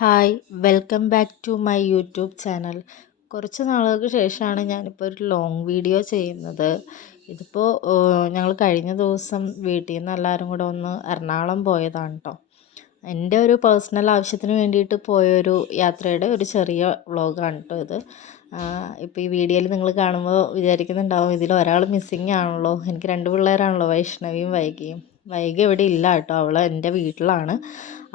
Hi welcome back to my YouTube channel. കുറച്ച് നാളുകൾക്ക് ശേഷമാണ് ഞാനിപ്പോൾ ഒരു ലോങ് വീഡിയോ ചെയ്യുന്നത്. ഇതിപ്പോൾ ഞങ്ങൾ കഴിഞ്ഞ ദിവസം വീട്ടിൽ നിന്ന് എല്ലാവരും കൂടെ ഒന്ന് എറണാകുളം പോയതാണ് കേട്ടോ. എൻ്റെ ഒരു പേഴ്സണൽ ആവശ്യത്തിന് വേണ്ടിയിട്ട് പോയൊരു യാത്രയുടെ ഒരു ചെറിയ വ്ളോഗാണ് കേട്ടോ ഇത്. ഇപ്പോൾ ഈ വീഡിയോയിൽ നിങ്ങൾ കാണുമ്പോൾ വിചാരിക്കുന്നുണ്ടാവും ഇതിൽ ഒരാൾ മിസ്സിങ് ആണല്ലോ. എനിക്ക് രണ്ട് പിള്ളേരാണല്ലോ, വൈഷ്ണവിയും വൈകിയും. വൈകി ഇവിടെ ഇല്ല കേട്ടോ, അവൾ എൻ്റെ വീട്ടിലാണ്.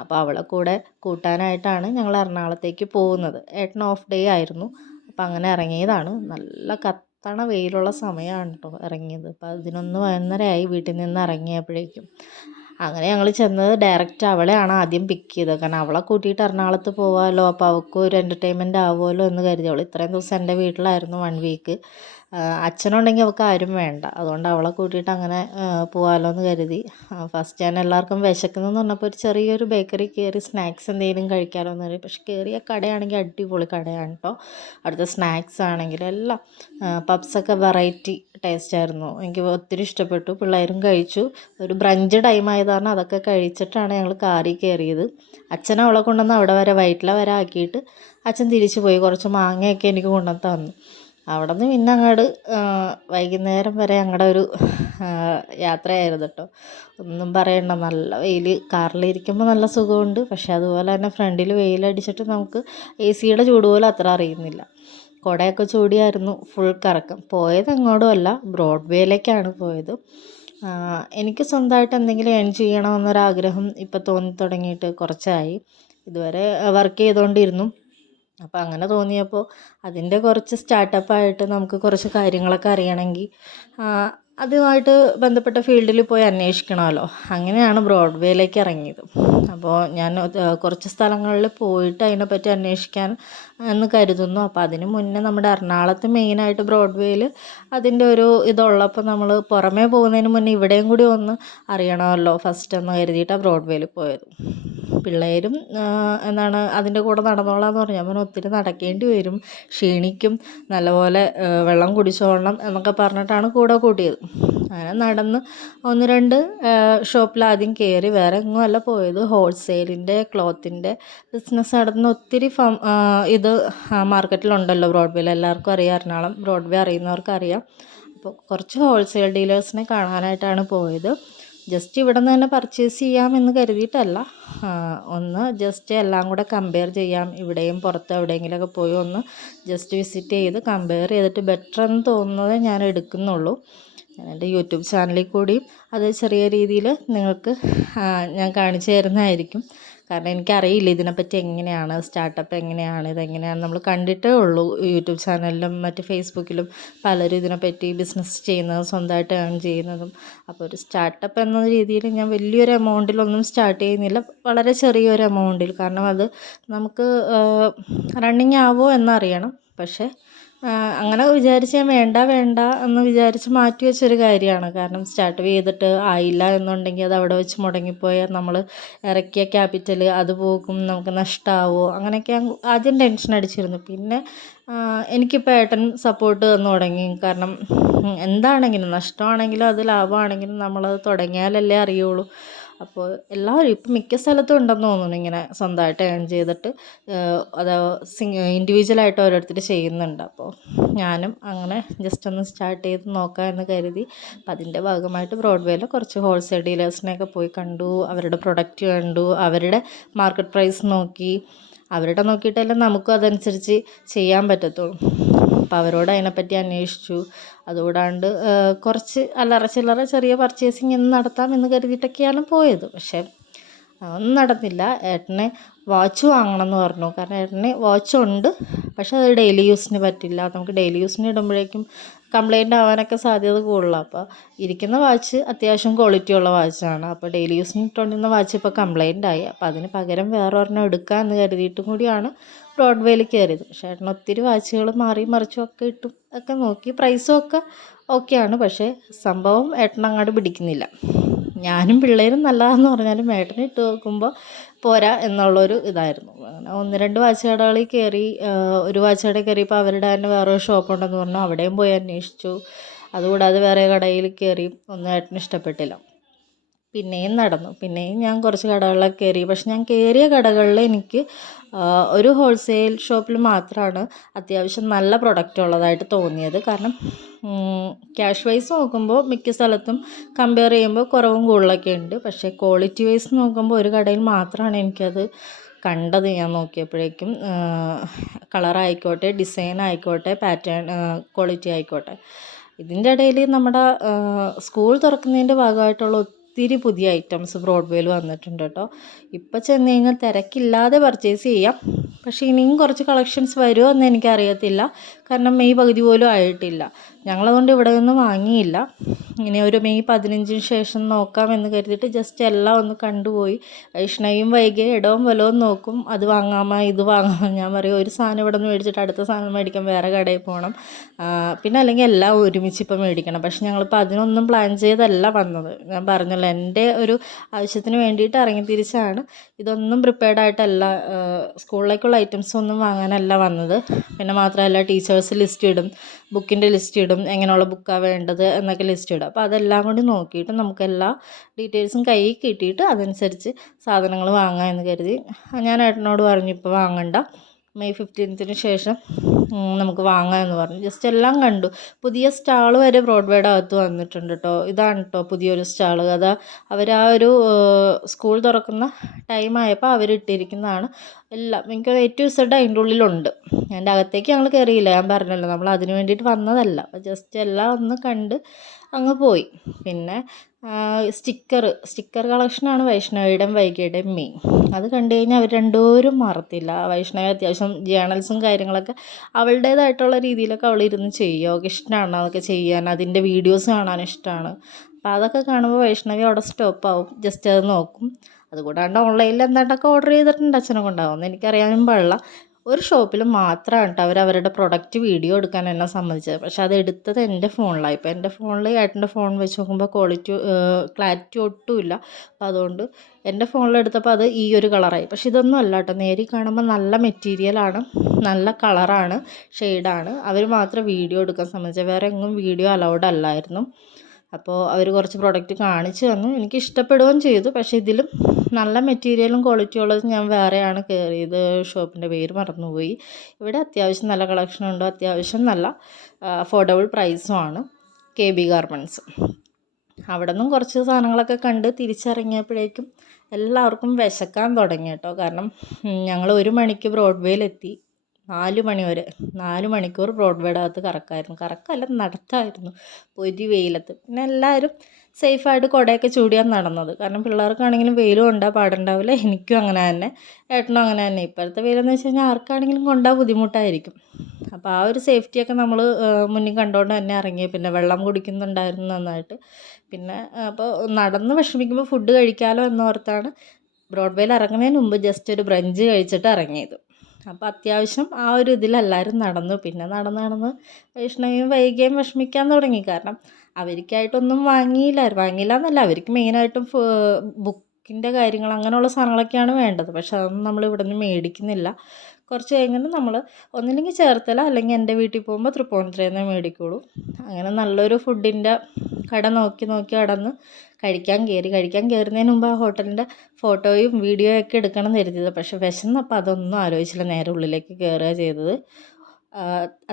അപ്പോൾ അവളെ കൂടെ കൂട്ടാനായിട്ടാണ് ഞങ്ങൾ എറണാകുളത്തേക്ക് പോകുന്നത്. ഏട്ടൻ ഓഫ് ഡേ ആയിരുന്നു, അപ്പോൾ അങ്ങനെ ഇറങ്ങിയതാണ്. നല്ല കത്തണ വെയിലുള്ള സമയമാണ് കേട്ടോ ഇറങ്ങിയത്. അപ്പോൾ 11:30 വീട്ടിൽ നിന്ന് ഇറങ്ങിയപ്പോഴേക്കും. അങ്ങനെ ഞങ്ങൾ ചെന്നത് ഡയറക്റ്റ് അവളെയാണ് ആദ്യം പിക്ക് ചെയ്തത്. കാരണം അവളെ കൂട്ടിയിട്ട് എറണാകുളത്ത് പോകാമല്ലോ, അപ്പോൾ അവൾക്കും ഒരു എൻ്റർടൈൻമെൻറ്റ് ആവുമല്ലോ എന്ന് കരുതി. അവൾ ഇത്രയും ദിവസം എൻ്റെ വീട്ടിലായിരുന്നു 1 വീക്ക്. അച്ഛനുണ്ടെങ്കിൽ അവൾക്ക് ആരും വേണ്ട, അതുകൊണ്ട് അവളെ കൂട്ടിയിട്ട് അങ്ങനെ പോകാമല്ലോ എന്ന് കരുതി. ഫസ്റ്റ് ഞാൻ എല്ലാവർക്കും വിശക്കുന്നതെന്ന് പറഞ്ഞപ്പോൾ ഒരു ചെറിയൊരു ബേക്കറി കയറി സ്നാക്സ് എന്തെങ്കിലും കഴിക്കാമല്ലോ എന്ന് കരുതി. പക്ഷെ കയറിയ കടയാണെങ്കിൽ അടിപൊളി കടയാണ് കേട്ടോ. അവിടുത്തെ സ്നാക്സ് ആണെങ്കിലും എല്ലാം പപ്സൊക്കെ വെറൈറ്റി ടേസ്റ്റ് ആയിരുന്നു. എനിക്ക് ഒത്തിരി ഇഷ്ടപ്പെട്ടു, പിള്ളേരും കഴിച്ചു. ഒരു ബ്രഞ്ച് ടൈം ആയത് കാരണം അതൊക്കെ കഴിച്ചിട്ടാണ് ഞങ്ങൾ കാറിൽ കയറിയത്. അച്ഛൻ അവളെ കൊണ്ടുവന്ന് അവിടെ വരെ വൈറ്റില വരെ ആക്കിയിട്ട് അച്ഛൻ തിരിച്ചു പോയി. കുറച്ച് മാങ്ങയൊക്കെ എനിക്ക് കൊണ്ടുവന്ന് തന്നു. അവിടെ നിന്ന് പിന്നെ അങ്ങോട്ട് വൈകുന്നേരം വരെ ഞങ്ങളുടെ ഒരു യാത്രയായിരുന്നു കേട്ടോ. ഒന്നും പറയണ്ട, നല്ല വെയിൽ. കാറിലിരിക്കുമ്പോൾ നല്ല സുഖമുണ്ട്, പക്ഷെ അതുപോലെ തന്നെ ഫ്രണ്ടിൽ വെയിലടിച്ചിട്ട് നമുക്ക് AC-യുടെ ചൂട് പോലും അത്ര അറിയുന്നില്ല. കുടയൊക്കെ ചൂടിയായിരുന്നു ഫുൾ കറക്കം. പോയത് എങ്ങോട്ടും അല്ല, ബ്രോഡ്വേയിലേക്കാണ് പോയത്. എനിക്ക് സ്വന്തമായിട്ട് എന്തെങ്കിലും ഏൺ ചെയ്യണമെന്നൊരാഗ്രഹം ഇപ്പോൾ തോന്നി തുടങ്ങിയിട്ട് കുറച്ചായി. ഇതുവരെ വർക്ക് ചെയ്തുകൊണ്ടിരുന്നു. അപ്പോൾ അങ്ങനെ തോന്നിയപ്പോൾ അതിൻ്റെ കുറച്ച് സ്റ്റാർട്ടപ്പായിട്ട് നമുക്ക് കുറച്ച് കാര്യങ്ങളൊക്കെ അറിയണമെങ്കിൽ അതുമായിട്ട് ബന്ധപ്പെട്ട ഫീൽഡിൽ പോയി അന്വേഷിക്കണമല്ലോ. അങ്ങനെയാണ് ബ്രോഡ്വേയിലേക്ക് ഇറങ്ങിയത്. അപ്പോൾ ഞാൻ കുറച്ച് സ്ഥലങ്ങളിൽ പോയിട്ട് അതിനെപ്പറ്റി അന്വേഷിക്കാൻ എന്ന് കരുതുന്നു. അപ്പോൾ അതിന് മുന്നേ നമ്മുടെ എറണാകുളത്ത് മെയിനായിട്ട് ബ്രോഡ്വേയിൽ അതിൻ്റെ ഒരു ഇതുള്ളപ്പോൾ നമ്മൾ പുറമേ പോകുന്നതിന് മുന്നേ ഇവിടെയും കൂടി ഒന്ന് അറിയണമല്ലോ ഫസ്റ്റ് എന്ന് കരുതിയിട്ടാണ് ബ്രോഡ്വേയിൽ പോയത്. പിള്ളേരും എന്താണ് അതിൻ്റെ കൂടെ നടന്നോളാന്ന് പറഞ്ഞു. ഞാൻ ഒത്തിരി നടക്കേണ്ടി വരും, ക്ഷീണിക്കും, നല്ലപോലെ വെള്ളം കുടിച്ചോളണം എന്നൊക്കെ പറഞ്ഞിട്ടാണ് കൂടെ കൂട്ടിയത്. അങ്ങനെ നടന്ന് 1-2 ഷോപ്പിൽ ആദ്യം കയറി. വേറെ എങ്ങും അല്ല പോയത്, ഹോൾസെയിലിൻ്റെ ക്ലോത്തിൻ്റെ ബിസിനസ് നടത്തുന്ന ഒത്തിരി ഇത് മാർക്കറ്റിലുണ്ടല്ലോ ബ്രോഡ്വേയിൽ. എല്ലാവർക്കും അറിയാം, എറണാകുളം ബ്രോഡ്വേ അറിയുന്നവർക്ക് അറിയാം. അപ്പോൾ കുറച്ച് ഹോൾസെയിൽ ഡീലേഴ്സിനെ കാണാനായിട്ടാണ് പോയത്. ജസ്റ്റ് ഇവിടെ നിന്ന് തന്നെ പർച്ചേസ് ചെയ്യാമെന്ന് കരുതിയിട്ടല്ല, ഒന്ന് ജസ്റ്റ് എല്ലാം കൂടെ കമ്പയർ ചെയ്യാം. ഇവിടെയും പുറത്ത് എവിടെയെങ്കിലുമൊക്കെ പോയി ഒന്ന് ജസ്റ്റ് വിസിറ്റ് ചെയ്ത് കമ്പയർ ചെയ്തിട്ട് ബെറ്റർ എന്ന് തോന്നുന്നത് ഞാൻ എടുക്കുന്നുള്ളൂ. എൻ്റെ യൂട്യൂബ് ചാനലിൽ കൂടിയും അത് ചെറിയ രീതിയിൽ നിങ്ങൾക്ക് ഞാൻ കാണിച്ചു തരുന്നതായിരിക്കും. കാരണം എനിക്കറിയില്ല ഇതിനെപ്പറ്റി എങ്ങനെയാണ് സ്റ്റാർട്ടപ്പ്, എങ്ങനെയാണ് ഇതെങ്ങനെയാണ്. നമ്മൾ കണ്ടിട്ടേ ഉള്ളൂ യൂട്യൂബ് ചാനലിലും മറ്റ് ഫേസ്ബുക്കിലും പലരും ഇതിനെപ്പറ്റി ബിസിനസ് ചെയ്യുന്നതും സ്വന്തമായിട്ട് ഏൺ ചെയ്യുന്നതും. അപ്പോൾ ഒരു സ്റ്റാർട്ടപ്പ് എന്ന രീതിയിൽ ഞാൻ വലിയൊരു എമൗണ്ടിലൊന്നും സ്റ്റാർട്ട് ചെയ്യുന്നില്ല, വളരെ ചെറിയൊരു എമൗണ്ടിൽ. കാരണം അത് നമുക്ക് റണ്ണിങ് ആവുമോ എന്നറിയണം. പക്ഷേ അങ്ങനെ വിചാരിച്ച് ഞാൻ വേണ്ട എന്ന് വിചാരിച്ച് മാറ്റി വെച്ചൊരു കാര്യമാണ്. കാരണം സ്റ്റാർട്ട് ചെയ്തിട്ട് ആയില്ല എന്നുണ്ടെങ്കിൽ അത് അവിടെ വെച്ച് മുടങ്ങിപ്പോയാൽ നമ്മൾ ഇറക്കിയ ക്യാപിറ്റൽ അത് പോകും, നമുക്ക് നഷ്ടമാവുമോ, അങ്ങനെയൊക്കെ ഞാൻ ആദ്യം ടെൻഷൻ അടിച്ചിരുന്നു. പിന്നെ എനിക്കിപ്പോൾ ഏട്ടൻ സപ്പോർട്ട് തന്നു തുടങ്ങി. കാരണം എന്താണെങ്കിലും നഷ്ടമാണെങ്കിലും അത് ലാഭമാണെങ്കിലും നമ്മളത് തുടങ്ങിയാലല്ലേ അറിയുള്ളൂ. അപ്പോൾ എല്ലാവരും ഇപ്പം മിക്ക സ്ഥലത്തും ഉണ്ടെന്ന് തോന്നുന്നു ഇങ്ങനെ സ്വന്തമായിട്ട് ഏൺ ചെയ്തിട്ട് അത് ഇൻഡിവിജ്വലായിട്ട് ഓരോരുത്തർ ചെയ്യുന്നുണ്ട്. അപ്പോൾ ഞാനും അങ്ങനെ ജസ്റ്റ് ഒന്ന് സ്റ്റാർട്ട് ചെയ്ത് നോക്കാം എന്ന് കരുതി. അപ്പം അതിൻ്റെ ഭാഗമായിട്ട് ബ്രോഡ്വേയിൽ കുറച്ച് ഹോൾസെയിൽ ഡീലേഴ്സിനെയൊക്കെ പോയി കണ്ടു, അവരുടെ പ്രൊഡക്റ്റ് കണ്ടു, അവരുടെ മാർക്കറ്റ് പ്രൈസ് നോക്കി. അവരുടെ നോക്കിയിട്ടല്ലേ നമുക്കും അതനുസരിച്ച് ചെയ്യാൻ പറ്റത്തുള്ളൂ. അപ്പോൾ അവരോട് അതിനെപ്പറ്റി അന്വേഷിച്ചു. അതുകൂടാണ്ട് കുറച്ച് അല്ലറ ചില്ലറ ചെറിയ പർച്ചേസിങ് എന്ന് നടത്താമെന്ന് കരുതിയിട്ടൊക്കെയാണ് പോയത്. പക്ഷേ ഒന്നും നടന്നില്ല. ഏട്ടനെ വാച്ച് വാങ്ങണം എന്ന് പറഞ്ഞു. കാരണം ഏട്ടന് വാച്ച് ഉണ്ട്, പക്ഷെ അത് ഡെയിലി യൂസിന് പറ്റില്ല. നമുക്ക് ഡെയിലി യൂസിന് ഇടുമ്പോഴേക്കും കംപ്ലൈൻ്റ് ആവാനൊക്കെ സാധ്യത കൂടുതലാണ്. അപ്പോൾ ഇരിക്കുന്ന വാച്ച് അത്യാവശ്യം ക്വാളിറ്റി ഉള്ള വാച്ചാണ്. അപ്പോൾ ഡെയിലി യൂസിന് ഇട്ടുകൊണ്ടിരുന്ന വാച്ച് ഇപ്പോൾ കംപ്ലൈൻ്റ് ആയി. അപ്പോൾ അതിന് പകരം വേറെ ഒരെണ്ണം എടുക്കുക എന്ന് കരുതിയിട്ടും കൂടിയാണ് ബ്രോഡ്വേയിൽ കയറിയത്. പക്ഷേ ഏട്ടന് ഒത്തിരി വാച്ചുകൾ മാറി മറിച്ചും ഒക്കെ ഇട്ടും ഒക്കെ നോക്കി. പ്രൈസും ഒക്കെ ഓക്കെയാണ്, പക്ഷേ സംഭവം ഏട്ടനങ്ങോട്ട് പിടിക്കുന്നില്ല. ഞാനും പിള്ളേരും നല്ലതാണെന്ന് പറഞ്ഞാലും ഏട്ടനെ ഇട്ട് നോക്കുമ്പോൾ പോരാ എന്നുള്ളൊരു ഇതായിരുന്നു. അങ്ങനെ 1-2 വാച്ച് കടകളിൽ കയറി. ഒരു വാച്ച് കടയിൽ കയറിയപ്പോൾ അവരുടെ തന്നെ വേറൊരു ഷോപ്പുണ്ടെന്ന് പറഞ്ഞു, അവിടെയും പോയി അന്വേഷിച്ചു. അതുകൂടാതെ വേറെ കടയിൽ കയറി, ഒന്നും ഏട്ടന് ഇഷ്ടപ്പെട്ടില്ല. പിന്നെയും നടന്നു. പിന്നെയും ഞാൻ കുറച്ച് കടകളിലൊക്കെ കയറി. പക്ഷെ ഞാൻ കയറിയ കടകളിൽ എനിക്ക് ഒരു ഹോൾസെയിൽ ഷോപ്പിൽ മാത്രമാണ് അത്യാവശ്യം നല്ല പ്രൊഡക്റ്റ് ഉള്ളതായിട്ട് തോന്നിയത്. കാരണം ക്യാഷ് വൈസ് നോക്കുമ്പോൾ മിക്ക സ്ഥലത്തും കമ്പയർ ചെയ്യുമ്പോൾ കുറവും കൂടുതലൊക്കെ ഉണ്ട്. പക്ഷേ ക്വാളിറ്റി വൈസ് നോക്കുമ്പോൾ ഒരു കടയിൽ മാത്രമാണ് എനിക്കത് കണ്ടത്. ഞാൻ നോക്കിയപ്പോഴേക്കും കളറായിക്കോട്ടെ, ഡിസൈൻ ആയിക്കോട്ടെ, പാറ്റേൺ ക്വാളിറ്റി ആയിക്കോട്ടെ. ഇതിൻ്റെ ഇടയിൽ നമ്മുടെ സ്കൂൾ തുറക്കുന്നതിൻ്റെ ഭാഗമായിട്ടുള്ള ഒത്തിരി പുതിയ ഐറ്റംസ് ബ്രോഡ്വേയിൽ വന്നിട്ടുണ്ട് കേട്ടോ. ഇപ്പോൾ ചെന്ന് കഴിഞ്ഞാൽ തിരക്കില്ലാതെ പർച്ചേസ് ചെയ്യാം. പക്ഷേ ഇനിയും കുറച്ച് കളക്ഷൻസ് വരുമോ എന്ന് എനിക്കറിയത്തില്ല. കാരണം മെയ് പകുതി പോലും ആയിട്ടില്ല. ഞങ്ങളതുകൊണ്ട് ഇവിടെ ഒന്നും വാങ്ങിയില്ല. ഇനി ഒരു മെയ് 15-ന് ശേഷം നോക്കാമെന്ന് കരുതിയിട്ട് ജസ്റ്റ് എല്ലാം ഒന്ന് കണ്ടുപോയി. വൈഷ്ണവിയും വൈകിയ ഇടവും വല്ലതും നോക്കും. അത് വാങ്ങാമോ ഇത് വാങ്ങാമോ. ഞാൻ പറയും ഒരു സാധനം ഇവിടെ നിന്ന് മേടിച്ചിട്ട് അടുത്ത സാധനം മേടിക്കാൻ വേറെ കടയിൽ പോകണം. പിന്നെ അല്ലെങ്കിൽ എല്ലാം ഒരുമിച്ച് ഇപ്പം മേടിക്കണം. പക്ഷെ ഞങ്ങളിപ്പോൾ അതിനൊന്നും പ്ലാൻ ചെയ്തല്ല വന്നത്. ഞാൻ പറഞ്ഞല്ലോ, എൻ്റെ ഒരു ആവശ്യത്തിന് വേണ്ടിയിട്ട് ഇറങ്ങി തിരിച്ചാണ്. ഇതൊന്നും പ്രിപ്പയർഡ് ആയിട്ടല്ല, സ്കൂളിലേക്കുള്ള ഐറ്റംസ് ഒന്നും വാങ്ങാനല്ല വന്നത്. പിന്നെ മാത്രമല്ല ടീച്ചേഴ്സ് ലിസ്റ്റ് ഇടും, ബുക്കിൻ്റെ ലിസ്റ്റ് ഇടും, എങ്ങനെയുള്ള ബുക്കാണ് വേണ്ടത് എന്നൊക്കെ ലിസ്റ്റ് ഇടും. അപ്പോൾ അതെല്ലാം കൂടി നോക്കിയിട്ട് നമുക്കെല്ലാ ഡീറ്റെയിൽസും കയ്യിൽ കിട്ടിയിട്ട് അതനുസരിച്ച് സാധനങ്ങൾ വാങ്ങാം എന്ന് കരുതി. ഞാൻ ഏട്ടനോട് പറഞ്ഞു ഇപ്പോൾ വാങ്ങണ്ട, മെയ് 15-ന് ശേഷം നമുക്ക് വാങ്ങാം എന്ന് പറഞ്ഞു. ജസ്റ്റ് എല്ലാം കണ്ടു. പുതിയ സ്റ്റാൾ വരെ ബ്രോഡ്വേയുടെ അകത്ത് വന്നിട്ടുണ്ട് കേട്ടോ. ഇതാണ് കേട്ടോ പുതിയൊരു സ്റ്റാൾ. അത് അവർ ആ ഒരു സ്കൂൾ തുറക്കുന്ന ടൈമായപ്പോൾ അവരിട്ടിരിക്കുന്നതാണ്. എല്ലാം എനിക്ക് A to Z അതിൻ്റെ ഉള്ളിലുണ്ട്. എൻ്റെ അകത്തേക്ക് ഞങ്ങൾ കയറിയില്ല, ഞാൻ പറഞ്ഞല്ലോ നമ്മൾ അതിന് വേണ്ടിയിട്ട് വന്നതല്ല. അപ്പോൾ ജസ്റ്റ് എല്ലാം ഒന്ന് കണ്ട് അങ്ങ് പോയി. പിന്നെ സ്റ്റിക്കർ കളക്ഷനാണ് വൈഷ്ണവിയുടെയും വൈകിയുടെയും മെയിൻ. അത് കണ്ടു കഴിഞ്ഞാൽ അവർ രണ്ടുപേരും മറത്തില്ല. വൈഷ്ണവി അത്യാവശ്യം ജേണൽസും കാര്യങ്ങളൊക്കെ അവളുടേതായിട്ടുള്ള രീതിയിലൊക്കെ അവളിരുന്ന് ചെയ്യും. അവൾക്ക് ഇഷ്ടമാണ് അതൊക്കെ ചെയ്യാൻ, അതിൻ്റെ വീഡിയോസ് കാണാൻ ഇഷ്ടമാണ്. അപ്പോൾ അതൊക്കെ കാണുമ്പോൾ വൈഷ്ണവി അവിടെ സ്റ്റോപ്പാവും, ജസ്റ്റ് അത് നോക്കും. അതുകൂടാണ്ട് ഓൺലൈനിൽ എന്താണ്ടൊക്കെ ഓർഡർ ചെയ്തിട്ടുണ്ട് അച്ഛനെ കൊണ്ടാവുമെന്ന് എനിക്കറിയാനും പാടില്ല. ഒരു ഷോപ്പിൽ മാത്രമാണ് കേട്ടോ അവരുടെ പ്രൊഡക്റ്റ് വീഡിയോ എടുക്കാൻ എന്നെ സമ്മതിച്ചത്. പക്ഷെ അത് എടുത്തത് എൻ്റെ ഫോണിലാണ്. ഇപ്പോൾ എൻ്റെ ഫോണിൽ ഏട്ടൻ്റെ ഫോൺ വെച്ച് നോക്കുമ്പോൾ ക്ലാരിറ്റി ഒട്ടുമില്ല. അപ്പോൾ അതുകൊണ്ട് എൻ്റെ ഫോണിലെടുത്തപ്പോൾ അത് ഈ ഒരു കളറായി. പക്ഷെ ഇതൊന്നും അല്ല കേട്ടോ, നേരിൽ കാണുമ്പോൾ നല്ല മെറ്റീരിയലാണ്, നല്ല കളറാണ്, ഷെയ്ഡാണ്. അവർ മാത്രം വീഡിയോ എടുക്കാൻ സമ്മതിച്ചത്, വേറെ എങ്ങും വീഡിയോ അലൗഡ് അല്ലായിരുന്നു. അപ്പോൾ അവർ കുറച്ച് പ്രൊഡക്റ്റ് കാണിച്ചു തന്നു, എനിക്ക് ഇഷ്ടപ്പെടുകയും ചെയ്തു. പക്ഷേ ഇതിലും നല്ല മെറ്റീരിയലും ക്വാളിറ്റി ഉള്ളത് ഞാൻ വേറെയാണ് കയറിയത്. ഷോപ്പിൻ്റെ പേര് മറന്നുപോയി. ഇവിടെ അത്യാവശ്യം നല്ല കളക്ഷനുണ്ട്, അത്യാവശ്യം നല്ല അഫോർഡബിൾ പ്രൈസുമാണ്. KB garments. അവിടെ നിന്നും കുറച്ച് സാധനങ്ങളൊക്കെ കണ്ട് തിരിച്ചിറങ്ങിയപ്പോഴേക്കും എല്ലാവർക്കും വിശക്കാൻ തുടങ്ങി കേട്ടോ. കാരണം ഞങ്ങൾ 1 മണിക്ക് ബ്രോഡ്വേയിലെത്തി. 4 മണി വരെ 4 മണിക്കൂർ ബ്രോഡ്വേയുടെ അകത്ത് കറക്കമല്ല നടത്തായിരുന്നു പൊരി വെയിലത്ത്. പിന്നെ എല്ലാവരും സേഫായിട്ട് കുടയൊക്കെ ചൂടിയാണ് നടന്നത്. കാരണം പിള്ളേർക്കാണെങ്കിലും വെയിൽ കൊണ്ടാൽ പാടുണ്ടാവില്ല, എനിക്കും അങ്ങനെ തന്നെ, ഏട്ടനും അങ്ങനെ തന്നെ. ഇപ്പോഴത്തെ വെയിലെന്ന് വെച്ച് കഴിഞ്ഞാൽ ആർക്കാണെങ്കിലും കൊണ്ടാൽ ബുദ്ധിമുട്ടായിരിക്കും. അപ്പോൾ ആ ഒരു സേഫ്റ്റിയൊക്കെ നമ്മൾ മുന്നിൽ കണ്ടുകൊണ്ട് തന്നെ ഇറങ്ങി. പിന്നെ വെള്ളം കുടിക്കുന്നുണ്ടായിരുന്നു നന്നായിട്ട്. പിന്നെ അപ്പോൾ നടന്ന് വിഷമിക്കുമ്പോൾ ഫുഡ് കഴിക്കാമല്ലോ എന്നോർത്താണ് ബ്രോഡ്വേയിൽ ഇറങ്ങുന്നതിന് മുമ്പ് ജസ്റ്റ് ഒരു ബ്രഞ്ച് കഴിച്ചിട്ട് ഇറങ്ങിയത്. അപ്പോൾ അത്യാവശ്യം ആ ഒരു ഇതിലെല്ലാവരും നടന്നു. പിന്നെ നടന്ന് വൈഷ്ണവിയും വൈകിയും വിഷമിക്കാൻ തുടങ്ങി. കാരണം അവർക്കായിട്ടൊന്നും വാങ്ങിയില്ല എന്നല്ല, അവർക്ക് മെയിനായിട്ടും ബുക്കിൻ്റെ കാര്യങ്ങൾ അങ്ങനെയുള്ള സാധനങ്ങളൊക്കെയാണ് വേണ്ടത്. പക്ഷെ അതൊന്നും നമ്മൾ ഇവിടെ നിന്ന് മേടിക്കുന്നില്ല. കുറച്ച് കഴിഞ്ഞിട്ട് നമ്മൾ ഒന്നില്ലെങ്കിൽ ചേർത്തല അല്ലെങ്കിൽ എൻ്റെ വീട്ടിൽ പോകുമ്പോൾ തൃപ്പൂണിത്തുറയിൽ നിന്ന് മേടിക്കുള്ളൂ. അങ്ങനെ നല്ലൊരു ഫുഡിൻ്റെ കട നോക്കി നടന്ന് കഴിക്കാൻ കയറുന്നതിന് മുമ്പ് ആ ഹോട്ടലിൻ്റെ ഫോട്ടോയും വീഡിയോയും ഒക്കെ എടുക്കണം എന്ന് കരുതിയത്. പക്ഷെ വിശന്നപ്പോൾ അതൊന്നും ആലോചിച്ചില്ല, നേരെ ഉള്ളിലേക്ക് കയറുക ചെയ്തത്.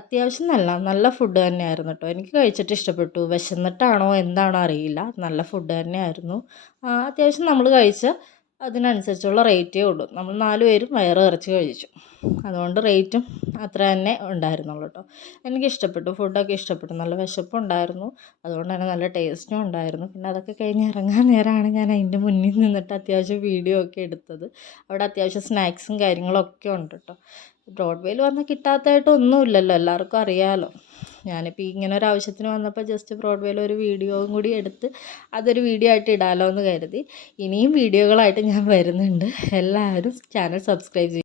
അത്യാവശ്യം നല്ല ഫുഡ് തന്നെയായിരുന്നു കേട്ടോ. എനിക്ക് കഴിച്ചിട്ട് ഇഷ്ടപ്പെട്ടു. വിശന്നിട്ടാണോ എന്താണോ അറിയില്ല, നല്ല ഫുഡ് തന്നെയായിരുന്നു. അത്യാവശ്യം നമ്മൾ കഴിച്ച അതിനനുസരിച്ചുള്ള റേറ്റേ ഉള്ളൂ. നമ്മൾ 4 പേരും വയറ് നിറച്ച് കഴിച്ചു. അതുകൊണ്ട് റേറ്റും അത്ര തന്നെ ഉണ്ടായിരുന്നുള്ളൂ കേട്ടോ. എനിക്കിഷ്ടപ്പെട്ടു, ഫുഡൊക്കെ ഇഷ്ടപ്പെട്ടു. നല്ല വിശപ്പുണ്ടായിരുന്നു, അതുകൊണ്ട് തന്നെ നല്ല ടേസ്റ്റും ഉണ്ടായിരുന്നു. പിന്നെ അതൊക്കെ കഴിഞ്ഞ് ഇറങ്ങാൻ നേരമാണ് ഞാൻ അതിൻ്റെ മുന്നിൽ നിന്നിട്ട് അത്യാവശ്യം വീഡിയോ ഒക്കെ എടുത്തത്. അവിടെ അത്യാവശ്യം സ്നാക്സും കാര്യങ്ങളൊക്കെ ഉണ്ട് കേട്ടോ. ബ്രോഡ്വേയിൽ വന്ന് കിട്ടാത്തതായിട്ടൊന്നുമില്ലല്ലോ, എല്ലാവർക്കും അറിയാമല്ലോ. ഞാനിപ്പോൾ ഇങ്ങനെ ഒരു ആവശ്യത്തിന് വന്നപ്പോൾ ജസ്റ്റ് ബ്രോഡ്വേയിൽ ഒരു വീഡിയോയും കൂടി എടുത്ത് അതൊരു വീഡിയോ ആയിട്ട് ഇടാമല്ലോ എന്ന് കരുതി. ഇനിയും വീഡിയോകളായിട്ട് ഞാൻ വരുന്നുണ്ട്. എല്ലാവരും ചാനൽ സബ്സ്ക്രൈബ് ചെയ്യും.